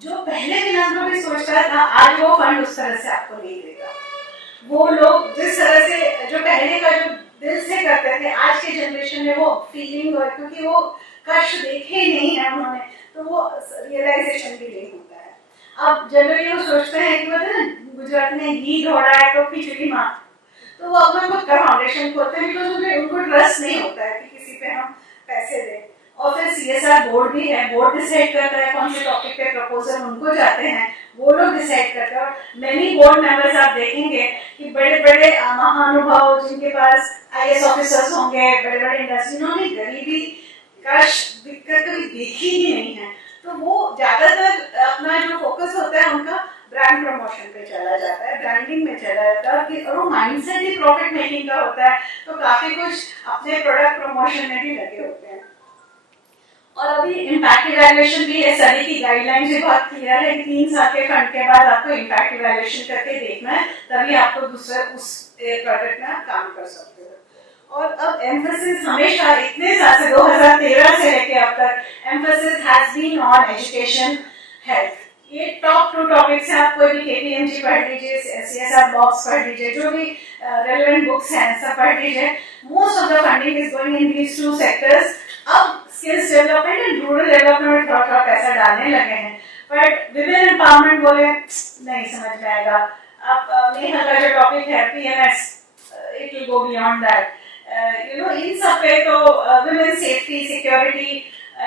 जो पहले फिलैंथ्रोपी सोचता था आज वो फंड उस तरह से आपको नहीं देगा। वो लोग जिस तरह से जो पहले का जो दिल से करते थे, आज के जनरेशन में वो फीलिंग और क्योंकि वो कष्ट देखे ही नहीं है उन्होंने, तो वो रियलाइजेशन भी नहीं होता है। अब जनरली वो सोचते हैं कि मतलब गुजरात में घी घोड़ा है तो खिचड़ी माँ, तो वो अपना खुद का फाउंडेशन खोलते हैं बिकॉज उनको ट्रस्ट नहीं होता है कि किसी पे हम पैसे दें। और फिर सीएसआर बोर्ड भी है, बोर्ड डिसाइड करता है कौन से टॉपिक पे प्रपोजल उनको जाते हैं, वो लोग डिसाइड करते हैं। और मेनी बोर्ड मेंबर्स आप देखेंगे कि बड़े बड़े महानुभाव जिनके पास आईएएस ऑफिसर्स होंगे, बड़े बड़े इंडस्ट्री, उन्होंने गरीबी कष्ट दिक्कत कभी देखी ही नहीं है, तो वो ज्यादातर अपना जो फोकस होता है उनका ब्रांड प्रमोशन पे चला जाता है, ब्रांडिंग में चला जाता है और वो माइंडसेट ही प्रॉफिट मेकिंग का होता है, तो काफी कुछ अपने प्रोडक्ट प्रमोशन में भी लगे होते हैं। और अभी इम्पैक्ट इवैल्यूएशन भी है, सभी की गाइडलाइन भी बहुत क्लियर है कि 3 साल के फंड के बाद आपको इम्पैक्ट इवैल्यूएशन करके देखना है, तभी आपको दूसरे उस प्रोडक्ट में आप काम कर सकते हो। और अब एम्फेसिस हमेशा इतने साल से 2013 से लेके अब तक emphasis has been on education health. ये टॉप 2 टॉपिक्स हैं, आप कोई भी केपीएमजी पढ़ लीजिए, सीएसआर बॉक्स पढ़ लीजिए, जो भी रेलेवेंट बुक्स हैं सब पढ़ लीजिए। Most of the funding is going in these 2 sectors. अब skills development and rural development में थोड़ा थोड़ा पैसा डालने लगे हैं, बट विमेन एम्पावरमेंट बोले नहीं समझ में आएगा। अब नेहा का जो टॉपिक है PMS, it will go beyond that, you know इन सब पे तो women safety security,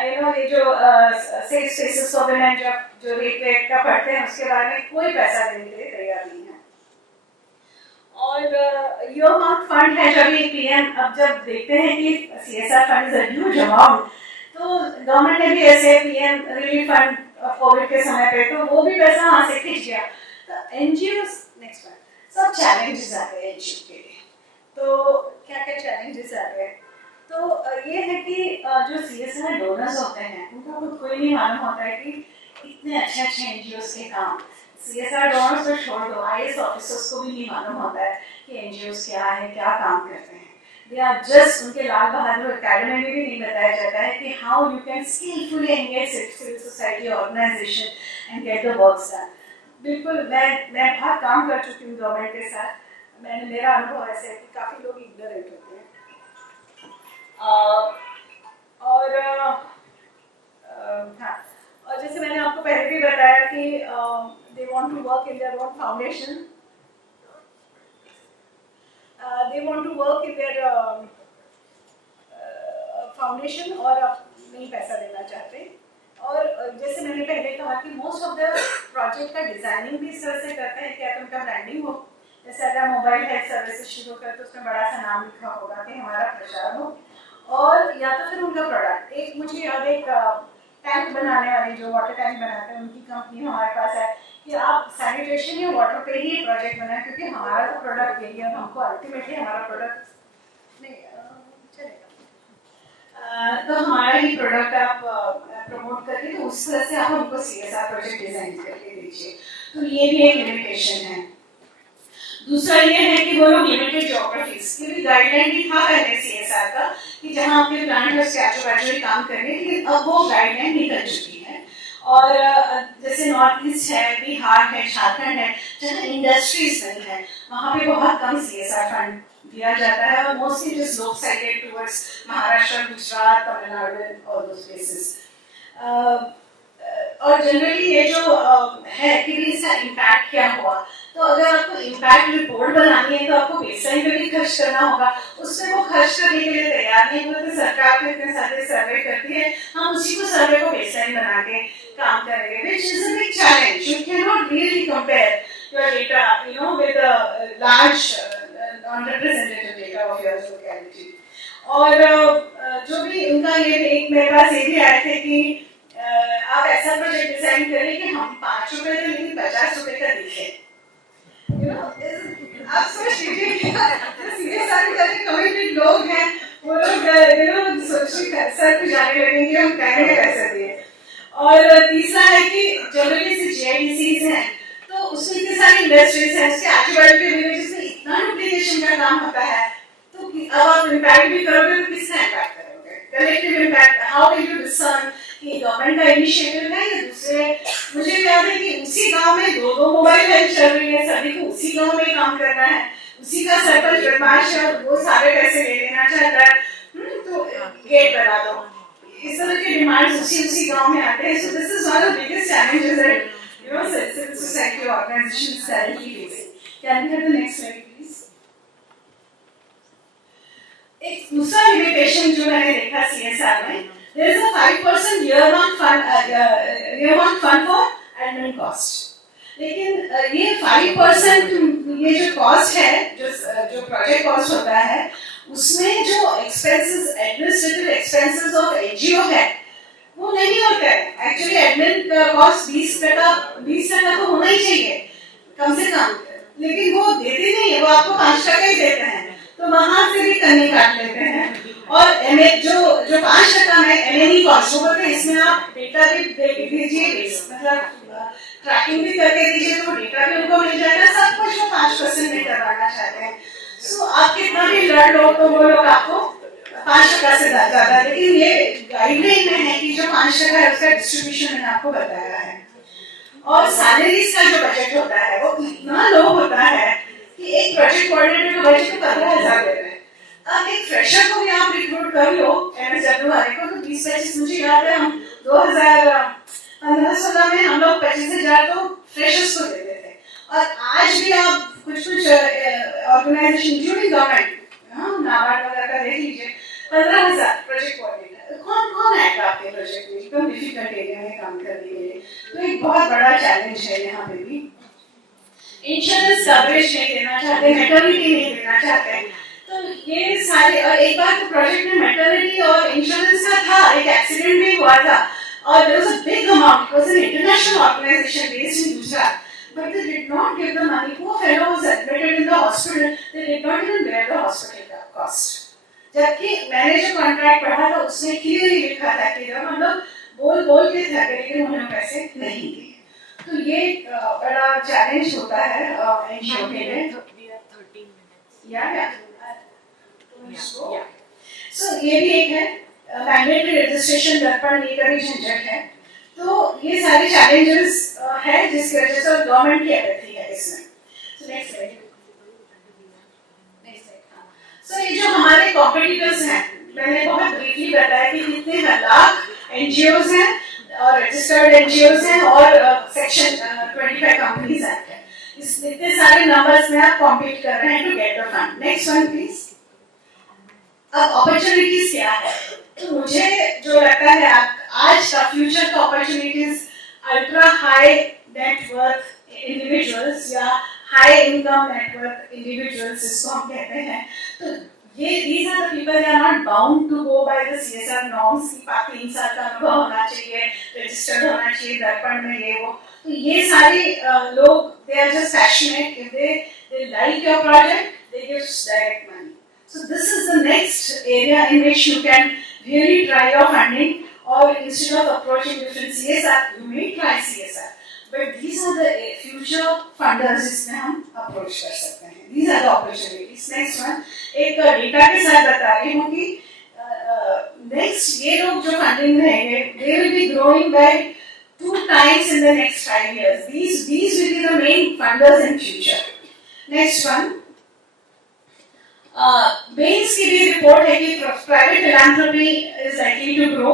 you know ये जो सेफ स्पेसेस फॉर विमेन जो रेप का पढ़ते हैं उसके बारे में कोई पैसा देने के लिए तैयार नहीं है। और योर मार्क फंड है, जब ये पीएम अब जब देखते हैं कि CSR fund is a huge amount, तो गवर्नमेंट ने भी ऐसे पीएम रिलीफ फंड कोविड के समय पे तो वो भी पैसा वहां से खींच गया। तो एनजीओस नेक्स्ट वन, सब चैलेंजेस आ रहे हैं एनजीओ के लिए। तो क्या क्या चैलेंजेस आ रहे हैं? तो ये है कि जो सीएसआर डोनर्स होते हैं उनको खुद को ही नहीं मालूम होता है कि इतने अच्छे अच्छे एनजीओस के काम, सीएसआर डोनर्स तो छोड़ दो, आईएएस ऑफिसर्स को भी नहीं मालूम होता है कि एनजीओस क्या है, क्या काम करते हैं। They are just, उनके लाल बहादुर अकेडमी में भी नहीं बताया जाता है कि how you can skillfully engage civil society organization and get the work done। बिल्कुल मैं बहुत काम कर चुकी हूँ गवर्नमेंट के साथ, मेरा अनुभव ऐसा है कि काफी लोग इग्नोरेंट होते हैं। और हाँ, और जैसे मैंने आपको पहले भी बताया कि they want to work in their own foundation, they want to work in their foundation और आप नहीं पैसा देना चाहते। और जैसे मैंने पहले कहा कि मोस्ट ऑफ द प्रोजेक्ट का डिजाइनिंग भी इस तरह से करते हैं कि उनका ब्रांडिंग हो, जैसे अगर मोबाइल हेल्थ सर्विसेज शुरू कर तो उसमें बड़ा सा नाम लिखा होगा कि हमारा प्रचार हो, और या तो फिर उनका प्रोडक्ट। एक मुझे याद एक टैंक बनाने वाली जो वाटर टैंक बनाते हैं उनकी कंपनी हमारे पास है कि आप सैनिटेशन या वाटर पे ही प्रोजेक्ट बनाए, क्योंकि हमारा तो प्रोडक्ट यही है, हमको अल्टीमेटली हमारा प्रोडक्ट नहीं चलेगा, तो हमारा ही प्रोडक्ट आप प्रमोट करके तो उस तरह से आप हमको सीएसआर प्रोजेक्ट डिजाइन करके दीजिए। तो ये भी एक लिमिटेशन है। दूसरा ये है कि वो लोग लिमिटेड ज्योग्राफीज की भी गाइडलाइन भी था पहले सीएसआर का कि जहाँ आपके प्लांट और आजू बाजू काम करेंगे, लेकिन अब वो गाइडलाइन निकल चुकी है। और जैसे नॉर्थ ईस्ट है, बिहार है, झारखंड है, जहाँ इंडस्ट्रीज नहीं है वहाँ पे बहुत कम सीएसआर फंड दिया जाता है और मोस्टली जस्ट लोग साइडेड टुवर्ड्स महाराष्ट्र, गुजरात, तमिलनाडु और दोस प्लेसेस। और जनरली ये जो है कि इसका इम्पैक्ट क्या हुआ, तो अगर आपको इम्पैक्ट रिपोर्ट बनानी है तो आपको बेसलाइन पे भी खर्च करना होगा, उससे वो खर्च करने के लिए तैयार नहीं होते। सरकार तो इतने सारे सर्वे करती है, हम उसी को सर्वे को बेसलाइन बना के काम करेंगे, which is a big challenge. You cannot really compare your data, with a large non-representative data of your locality. और जो भी उनका ये एक मेरे पास ये भी आए थे कि आप ऐसा प्रोजेक्ट डिजाइन करें कि हम 5 रुपए का नहीं 50 रुपए का दिखे. आप सोच लीजिए सीधे सारे तरह के कमिटेड लोग हैं, वो लोग सोचिए सर पे जाने लगेंगे हम कहेंगे कैसे दिए. और तीसरा है कि जनरली से जीआईडीसीज हैं तो उसमें इतनी सारी इंडस्ट्रीज हैं, उसके आजू बाजू के विलेजेस में इतना डुप्लीकेशन का काम होता है, तो अब आप इम्पैक्ट भी करोगे तो किसका इम्पैक्ट करोगे? Collective impact. How will you discern कि गवर्नमेंट का इनिशिएटिव है या दूसरे. मुझे याद है कि उसी गांव में 2 मोबाइल लाइन चल रही है, सभी को उसी गांव में काम करना है, उसी का सरपंच बदमाश है और वो सारे पैसे ले लेना चाहता है, तो गेट बना दो. इस तरह के डिमांड्स उसी गांव में आते हैं. So this is one of the biggest challenges that civil society organizations currently facing. Can we have the next slide please? एक दूसरा लिमिटेशन जो मैंने देखा CSR में, there is a 5% year-one fund for admin cost. लेकिन ये 5% ये जो कॉस्ट है, जो प्रोजेक्ट कॉस्ट होता है, उसमें जो expenses, administrative expenses of NGO है वो नहीं होता है. एक्चुअली एडमिन का कॉस्ट 20% तो होना ही चाहिए कम से कम, लेकिन वो देते नहीं है, वो आपको 5% ही देते हैं, तो वहां से भी कमी काट लेते हैं. और एमए जो 5% में एमए कॉस्ट होता है, इसमें आप डेटा भी दे दीजिए, मतलब ट्रैकिंग भी करके दीजिए तो डेटा भी उनको मिल जाएगा, सब कुछ वो 5% में करवाना चाहते हैं. सो आप कितना भी लड़ लो तो वो लोग आपको 5% से ज्यादा. लेकिन ये गाइडलाइन में है कि जो 5% है उसका डिस्ट्रीब्यूशन मैंने आपको बताया है. और सैलरीज का जो बजट होता है वो इतना लो होता है कि एक प्रोजेक्ट कोऑर्डिनेटर का बजट 15,000 दे रहे हैं. अब एक फ्रेशर को भी आप रिक्रूट कर लो एमएसडब्ल्यू वाले को, तो 20-25, मुझे याद है हम 2015-16 में हम लोग 25,000 तो फ्रेशर्स को देते थे. और आज भी आप कुछ ऑर्गेनाइजेशन इंक्लूडिंग गवर्नमेंट, नाबार्ड वगैरह का देख लीजिए, 15,000 प्रोजेक्ट कोऑर्डिनेटर. कौन आएगा आपके प्रोजेक्ट में एकदम डिफिकल्ट एरिया में काम करने के लिए? तो एक बहुत बड़ा चैलेंज है यहाँ पे भी. इंश्योरेंस कवरेज नहीं देना चाहते, मैटरनिटी नहीं देना चाहते, तो ये सारे. और एक बार तो प्रोजेक्ट में मैटरनिटी और इंश्योरेंस का था, एक एक्सीडेंट भी हुआ था और there was a big amount. It was an international organization based in Gujarat, but they did not give the money. Poor fellow was admitted in the hospital. They did not even bear the hospital cost. जबकि मैंने जो contract पढ़ा था उसमें clearly लिखा था कि जब हम लोग बोल के थे लेकिन उन्होंने पैसे नहीं दिए. तो ये बड़ा चैलेंज होता है एनजीओ के लिए. सो ये भी एक है मैंडेटरी रजिस्ट्रेशन दर्पण, ये कभी झंझट है. तो ये सारे चैलेंजेस है जिसकी वजह से गवर्नमेंट की अपैथी है इसमें. Next slide. सो ये जो हमारे कॉम्पिटिटर्स हैं, मैंने बहुत ब्रीफली बताया कि कितने लाख एनजीओज हैं और रजिस्टर्ड एनजीओज हैं और सेक्शन 25 कंपनीज एक्ट है. इतने सारे नंबर्स में आप कॉम्पीट कर रहे हैं to get the fund. Next one please. अब अपॉर्चुनिटीज क्या है? तो मुझे जो लगता है आज का फ्यूचर का opportunities ultra high net worth individuals या हाई इनकम नेटवर्थ इंडिविजुअल्स जिसको हम कहते हैं, तो ये these are the people, they are not bound to go by the CSR norms कि 3 साल का अनुभव होना चाहिए, रजिस्टर्ड होना चाहिए दर्पण में ये वो. तो ये सारे लोग they are just passionate. If they like your project, they give direct money. So this is the next area in which you can really try your funding, or instead of approaching different CSR, you may try CSR. But these are the future funders जिसमें हम approach कर सकते हैं. These are the opportunities. Next one, एक data के साथ बता रही हूँ कि next ये लोग जो funding रहेंगे, they will be growing by 2 times in the next 5 years. These will be the main funders in future. Next one. Bain's की भी रिपोर्ट है कि private philanthropy is likely to grow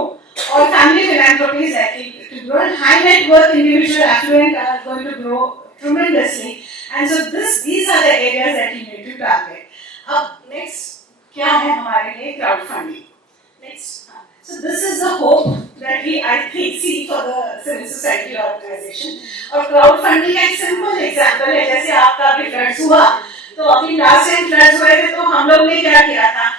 और family philanthropy is likely to grow and high net worth individual affluent are going to grow tremendously, and so these are the areas that you need to target. अब next क्या है हमारे लिए crowdfunding. Next, so this is the hope that that I think see for the civil society organization. और crowd funding का एक simple example है, जैसे आपका अभी फ्लड्स हुआ, तो अभी लास्ट टाइम फ्लड्स हुए थे तो हम लोग ने क्या किया था,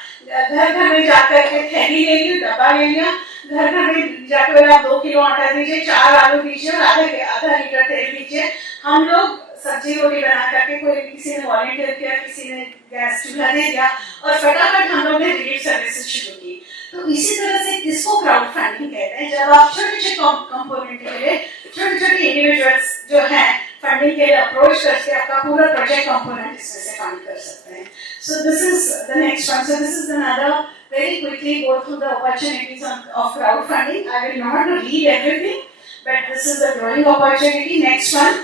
घर घर में जाकर के थैली ले ली, डब्बा ले लिया, घर घर में जाकर बोला 2 किलो आटा दीजिए, 4 आलू दीजिए और आधा लीटर तेल दीजिए। हम लोग सब्जी रोटी बना करके, कोई किसी ने वॉलंटियर किया, किसी ने गैस चूल्हा दे दिया और फटाफट हम लोग ने रिलीफ सर्विसेज शुरू की। तो इसी तरह से किसको क्राउड फंडिंग कहते हैं, जब आप छोटे छोटे कंपोनेंट के लिए छोटे छोटे इंडिविजुअल्स जो हैं फंडिंग के लिए अप्रोच करके आपका पूरा प्रोजेक्ट कंपोनेंट इसमें से फंड कर सकते हैं। So this is the next one. So this is another very quickly go through the opportunities of crowdfunding. I will not read everything, but this is a growing opportunity. Next one.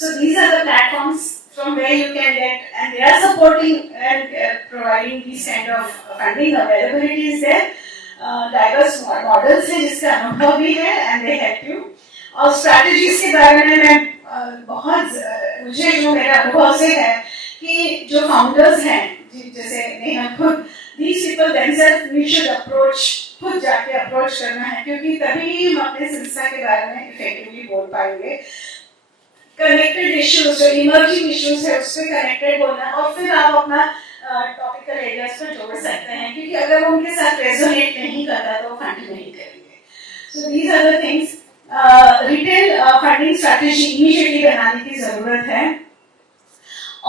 So these are the platforms from where you can get, and they are supporting and providing these kind of funding. Availability is there. Diverse models है जिसका अनुभव भी है, and they help you. और strategies के बारे में मैं बहुत मुझे जो मेरे अनुभव से है कि जो founders हैं, जैसे नेहा खुद, these people themselves we should approach, खुद जाके approach करना है, क्योंकि तभी हम अपने संस्था के बारे में effectively बोल पाएंगे। Connected issues, जो emerging issues है उससे connected बोलना, और फिर आप अपना topical areas को जोड़ सकते हैं, क्योंकि अगर वो उनके साथ resonate नहीं करता तो फंड नहीं करेंगे। So these are the things. Retail funding strategy immediately बनाने की जरूरत है,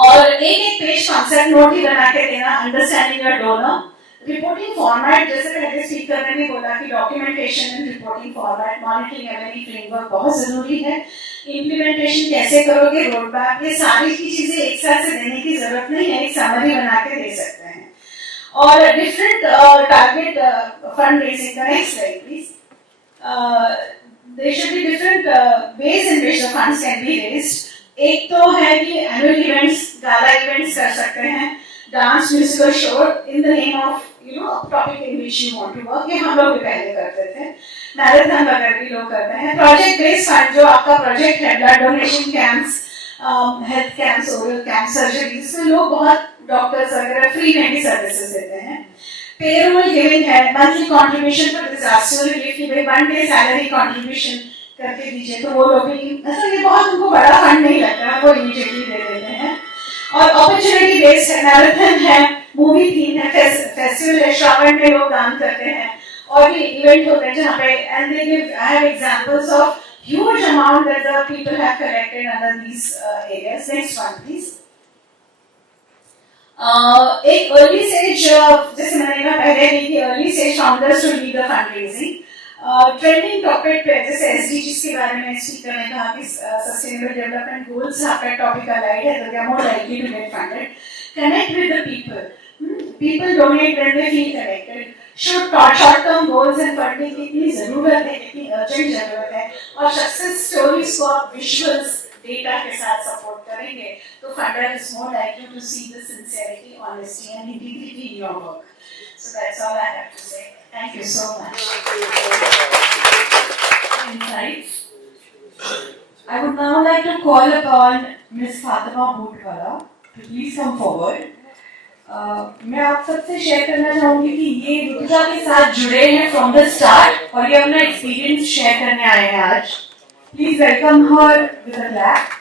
और एक पेज कॉन्सेप्ट नोट ही बना के देना, understanding your donor, reporting format, जैसे पहले स्पीकर ने भी बोला कि documentation and reporting format, monitoring M and E framework बहुत जरूरी है, इंप्लीमेंटेशन कैसे करोगे, रोड मैप, ये सारी की चीजें एक साथ से देने की जरूरत नहीं है, एक समरी बना के दे सकते हैं। और different target fund raising, the next slide please. there should be different ways in which the funds can be raised. एक तो है कि एनुअल इवेंट्स, गाला इवेंट्स कर सकते हैं, dance musical show in the name of topic in which you want to work, ये हम लोग भी पहले करते थे, मैराथन वगैरह भी लोग करते हैं। प्रोजेक्ट बेस्ड फंड, जो आपका प्रोजेक्ट है, blood donation camps, health camps, oral camp, surgery, इसमें लोग बहुत डॉक्टर्स वगैरह फ्री में भी सर्विसेज देते हैं। पेरोल गिविंग है, monthly contribution for disaster relief की भाई 1 डे सैलरी कंट्रीब्यूशन करके दीजिए, तो वो लोग भी, मतलब ये बहुत उनको बड़ा फंड नहीं लगता, वो इमीडिएटली दे देते हैं। और अपॉर्चुनिटी बेस्ड है, मैराथन है, मूवी थीम है, फेस्टिवल है, श्रावण में लोग दान करते हैं, और भी इवेंट होते हैं जहाँ पे, and they give, I have examples of huge amount that the people have collected under these areas. Next one please. एक अर्ली स्टेज, जैसे मैंने कहा पहले कि early stage founders to lead the fund raising. Trending topic पे, जैसे SDGs के बारे में स्पीकर ने कहा कि सस्टेनेबल डेवलपमेंट गोल्स आपका टॉपिक अलाइड है, तो they are more likely to get funded. Connect with the people, people donate when they feel connected. Short term goals and funding की इतनी जरूरत है, इतनी अर्जेंट जरूरत है, और सक्सेस स्टोरीज को आप विजुअल्स, डेटा के साथ सपोर्ट करेंगे तो funder is more likely to see the sincerity, honesty and integrity in your work. So that's all I have to say. Thank you so much. Insights. I would now like to call upon Ms. Fatima Bhutwala to please come forward. मैं आप सबसे share करना चाहूँगी कि ये रुद्रा के साथ जुड़े हैं from the start और ये अपना एक्सपीरियंस शेयर करने आए हैं आज. Please welcome her with a clap.